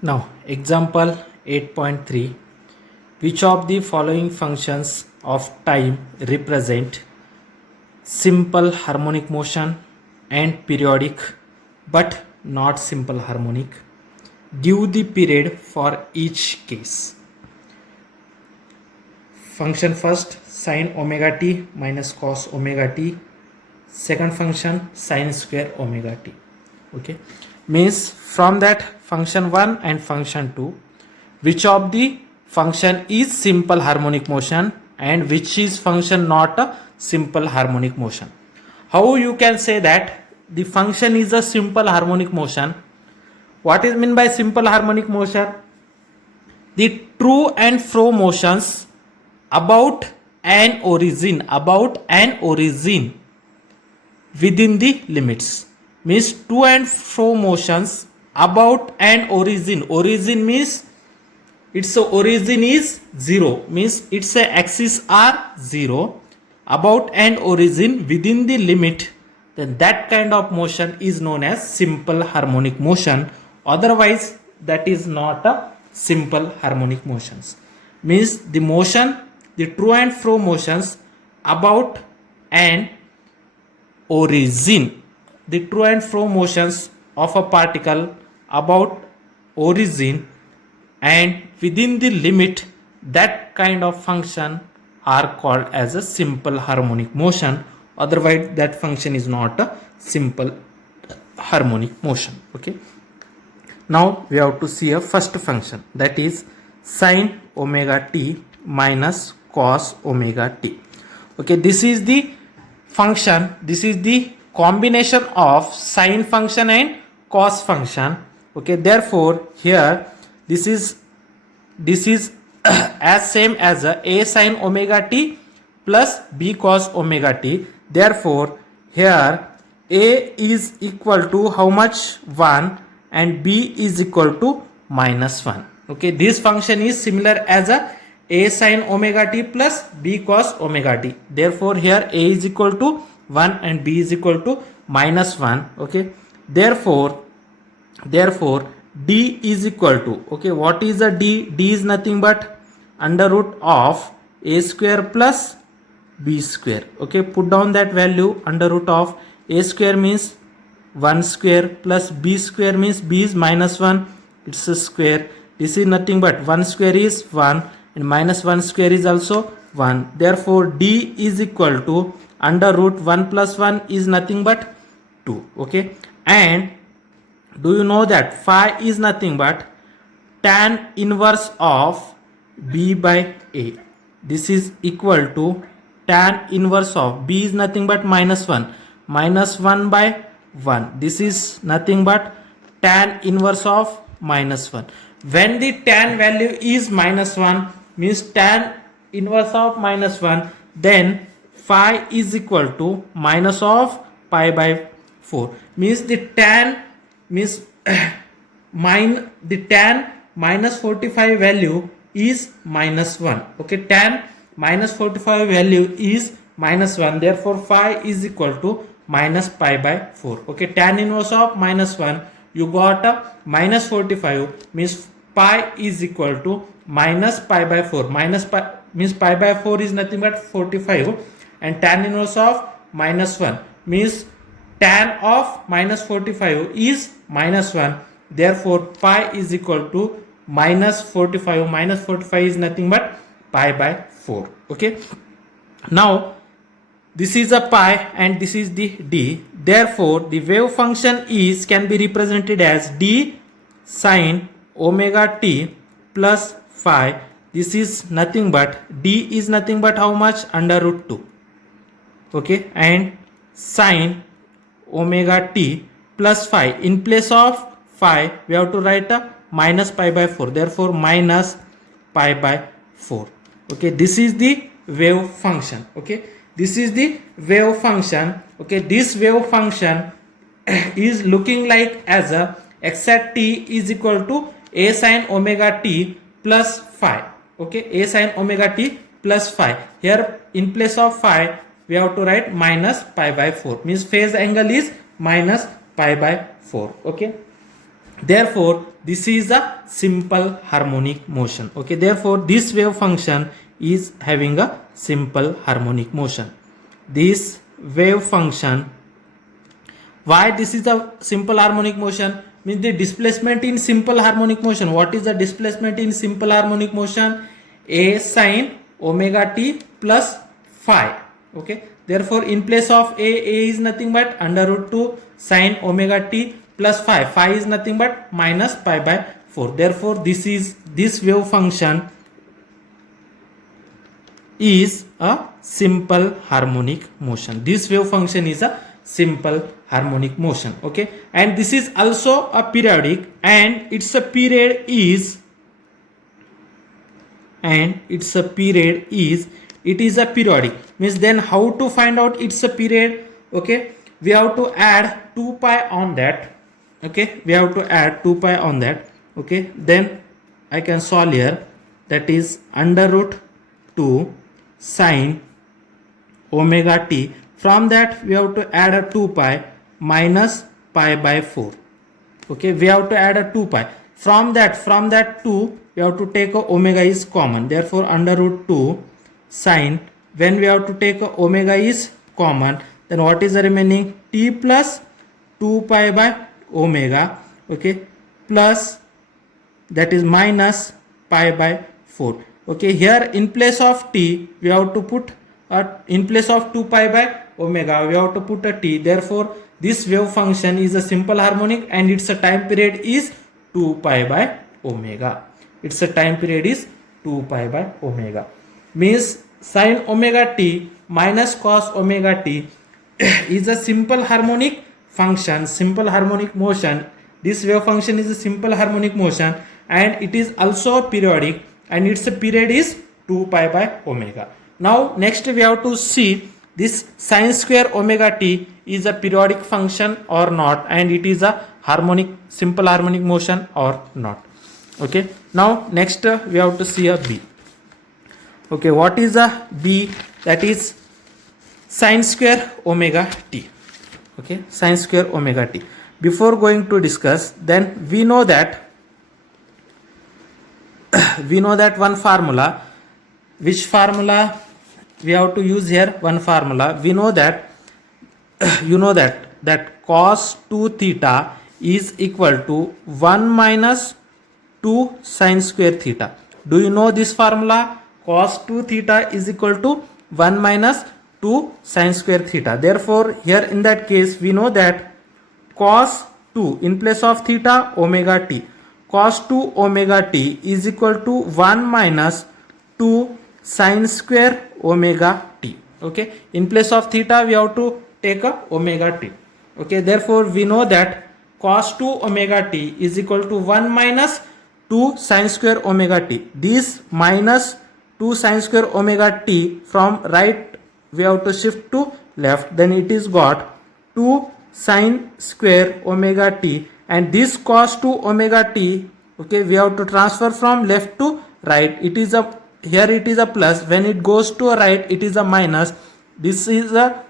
Now, example 8.3. Which of the following functions of time represent simple harmonic motion and periodic but not simple harmonic? Give the period for each case. Function first, sin omega t minus cos omega t. Second function, sin square omega t. Okay, means from that function 1 and function 2, which of the function is simple harmonic motion and which is function not a simple harmonic motion. How you can say that the function is a simple harmonic motion? What is meant by simple harmonic motion? The to and fro motions about an origin within the limits, means to and fro motions about an origin means its origin is 0, means its axis are 0, about an origin within the limit, then that kind of motion is known as simple harmonic motion. Otherwise that is not a simple harmonic motions. Means the motion, the to and fro motions about an origin, the to and fro motions of a particle about origin and within the limit, that kind of function are called as a simple harmonic motion. Otherwise that function is not a simple harmonic motion. Okay, now we have to see a first function, that is sin omega t minus cos omega t. Okay, this is the function, this is the combination of sine function and cos function. Okay, therefore here this is as same as a sin omega t plus b cos omega t. Therefore here a is equal to how much? 1, and b is equal to minus 1. Okay, this function is similar as a sin omega t plus b cos omega t. Therefore here a is equal to 1 and b is equal to minus 1. Okay, therefore d is equal to, okay, what is a d? D is nothing but under root of a square plus b square. Okay, put down that value. Under root of a square means 1 square plus b square means b is minus 1, it's a square. This is nothing but 1 square is 1 and minus 1 square is also 1. Therefore d is equal to under root 1 plus 1 is nothing but 2. Okay, and do you know that phi is nothing but tan inverse of b by a? This is equal to tan inverse of b is nothing but minus 1 by 1. This is nothing but tan inverse of minus 1. When the tan value is minus 1, means tan inverse of minus 1, then phi is equal to minus of pi by 4. Means the tan means the tan minus 45 value is minus 1. Okay, tan minus 45 value is minus 1. Therefore phi is equal to minus pi by 4. Okay, tan inverse of minus 1, you got a minus 45, means pi is equal to minus pi by 4. Minus pi means pi by 4 is nothing but 45, and tan inverse of minus 1 means tan of minus 45 is minus 1. Therefore pi is equal to minus 45. Minus 45 is nothing but pi by 4. Okay, now this is a pi and this is the d. Therefore the wave function is can be represented as d sin omega t plus phi. This is nothing but d is nothing but how much? Under root 2. Okay, and sin omega t plus phi. In place of phi we have to write a minus pi by 4. Therefore minus pi by 4. Okay, this is the wave function. Okay, this is the wave function. Okay, this wave function is looking like as a x at t is equal to a sin omega t plus phi. Okay, a sin omega t plus phi. Here in place of phi we have to write minus pi by 4, means phase angle is minus pi by 4. Okay, Therefore, this is a simple harmonic motion. Okay, therefore, this wave function is having a simple harmonic motion. This wave function, why this is a simple harmonic motion? Means the displacement in simple harmonic motion. What is the displacement in simple harmonic motion? A sine omega t plus phi. Okay, therefore, in place of a is nothing but under root 2 sine omega t plus phi. Phi is nothing but minus pi by 4. Therefore, this wave function is a simple harmonic motion. This wave function is a simple harmonic motion. Okay, and this is also a periodic, and its a period is it is a periodic. Means then how to find out its a period? Okay, we have to add 2 pi on that. Okay, we have to add 2 pi on that. Okay, then I can solve here. That is under root 2 sine omega t. From that we have to add a 2 pi minus pi by 4. Okay, we have to add a 2 pi. From that 2 we have to take a omega is common. Therefore, under root 2 sine, when we have to take a omega is common, then what is the remaining? T plus 2 pi by omega. Okay, plus that is minus pi by 4. Okay, here in place of t we have to put in place of 2 pi by omega we have to put a t. Therefore, this wave function is a simple harmonic and its a time period is 2 pi by omega. Its a time period is 2 pi by omega. Means sin omega t minus cos omega t is a simple harmonic function, simple harmonic motion. This wave function is a simple harmonic motion and it is also periodic, and its period is 2 pi by omega. Now next we have to see this sin square omega t is a periodic function or not, and it is a harmonic, simple harmonic motion or not. Okay, now next we have to see a b. Okay, what is a b? That is sin square omega t. Okay, sin square omega t. Before going to discuss, then we know that one formula. Which formula we have to use here? One formula. We know that that cos 2 theta is equal to 1 minus 2 sin square theta. Do you know this formula? Cos 2 theta is equal to 1 minus 2 sin square theta. Therefore, here in that case we know that cos 2 in place of theta omega t. Cos 2 omega t is equal to 1 minus 2 sin square omega t. Okay, in place of theta we have to take a omega t. Okay, therefore we know that cos 2 omega t is equal to 1 minus 2 sin square omega t. This minus 2 sin square omega t from right we have to shift to left, then it is got 2 sin square omega t, and this cos 2 omega t, okay, we have to transfer from left to right. It is a, here it is a plus, when it goes to a right it is a minus. This is a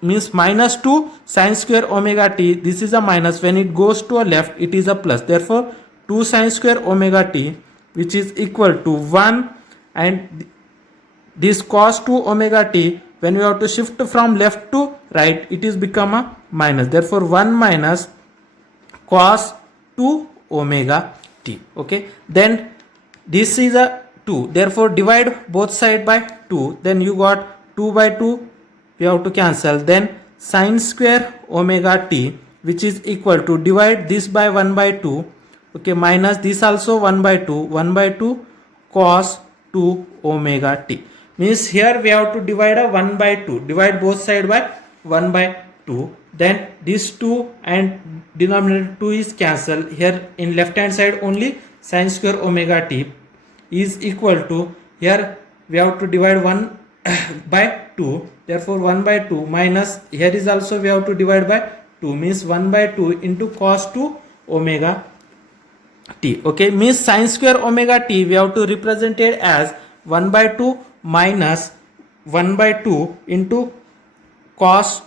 means minus 2 sin square omega t, this is a minus, when it goes to a left it is a plus. Therefore 2 sin square omega t, which is equal to 1, and this cos 2 omega t, when we have to shift from left to right it is become a minus. Therefore 1 minus cos 2 omega t. Okay, then this is a 2, therefore divide both side by 2, then you got 2 by 2 we have to cancel, then sin square omega t, which is equal to divide this by 1 by 2, okay, minus this also 1 by 2 cos 2 omega t. Means here we have to divide a 1 by 2, divide both side by 1 by 2, then this 2 and denominator 2 is cancelled. Here in left hand side only sin square omega t is equal to, here we have to divide 1 by 2, therefore 1 by 2 minus, here is also we have to divide by 2, means 1 by 2 into cos 2 omega t. Okay, means sin square omega t we have to represent it as 1 by 2 minus 1 by 2 into cos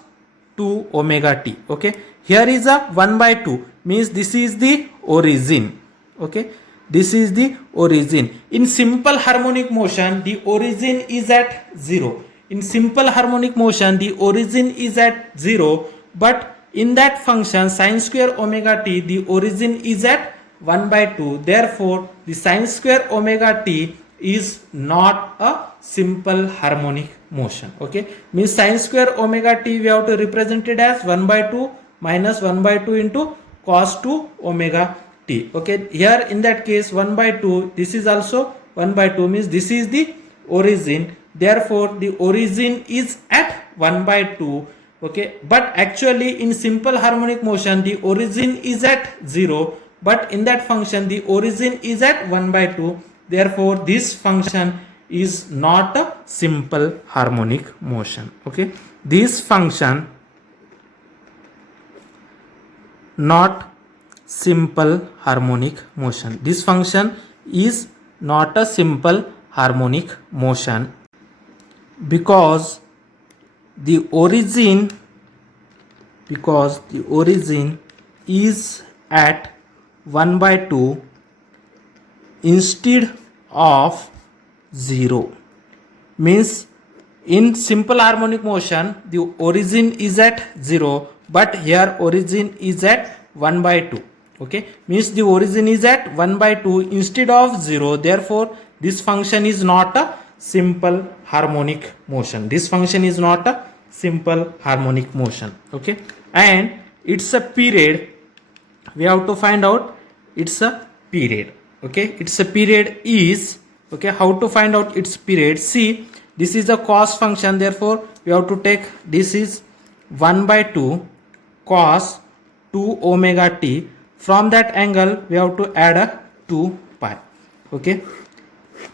2 omega t. Okay, here is a 1 by 2, means this is the origin. Okay, this is the origin. In simple harmonic motion, the origin is at 0. In simple harmonic motion, the origin is at 0, but in that function sin square omega t, the origin is at 1 by 2. Therefore, the sin square omega t is not a simple harmonic motion. Okay, means sin square omega t we have to represent it as 1 by 2 minus 1 by 2 into cos 2 omega t. Okay, here in that case 1 by 2, this is also 1 by 2, means this is the origin. Therefore, the origin is at 1 by 2. Okay, but actually in simple harmonic motion, the origin is at 0, but in that function the origin is at 1 by 2. Therefore, this function is not a simple harmonic motion. Okay, this function not simple harmonic motion. This function is not a simple harmonic motion because the origin is at 1 by 2 instead of 0. Means in simple harmonic motion the origin is at 0, but here origin is at 1 by 2. Okay, means the origin is at 1 by 2 instead of 0. Therefore, this function is not a simple harmonic motion. This function is not a simple harmonic motion. Okay, and it's a period. We have to find out it's a period. Okay, its a period is, okay, how to find out its period? See, this is a cos function, therefore we have to take, this is 1 by 2 cos 2 omega t. From that angle we have to add a 2 pi. Okay,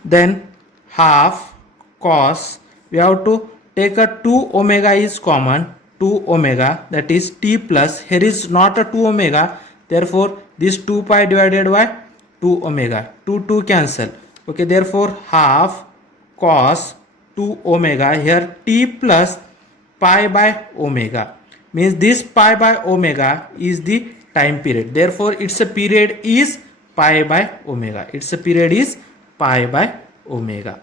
then half cos, we have to take a 2 omega is common, 2 omega, that is t plus, here is not a 2 omega, therefore this 2 pi divided by 2 omega, 2 cancel. Okay, therefore half cos 2 omega, here t plus pi by omega, means this pi by omega is the time period. Therefore, its a period is pi by omega. Its a period is pi by omega.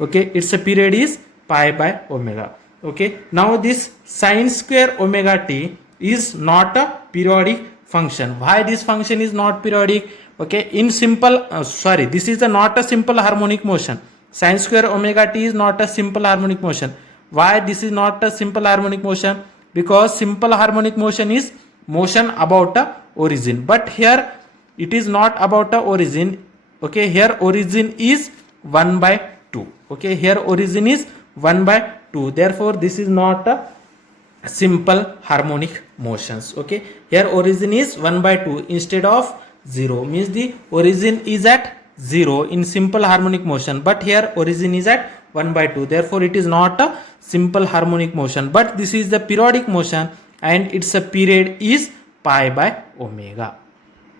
Okay, its a period is pi by omega. Okay, now this sin square omega t is not a periodic function. Why this function is not periodic? Okay, in simple this is not a simple harmonic motion. Sin square omega t is not a simple harmonic motion. Why this is not a simple harmonic motion? Because simple harmonic motion is motion about a origin, but here it is not about a origin. Okay, here origin is 1 by 2. Okay, here origin is 1 by 2. Therefore, this is not a simple harmonic motions. Okay, here origin is 1 by 2 instead of 0, means the origin is at 0 in simple harmonic motion, but here origin is at 1 by 2. Therefore, it is not a simple harmonic motion, but this is the periodic motion and its a period is pi by omega.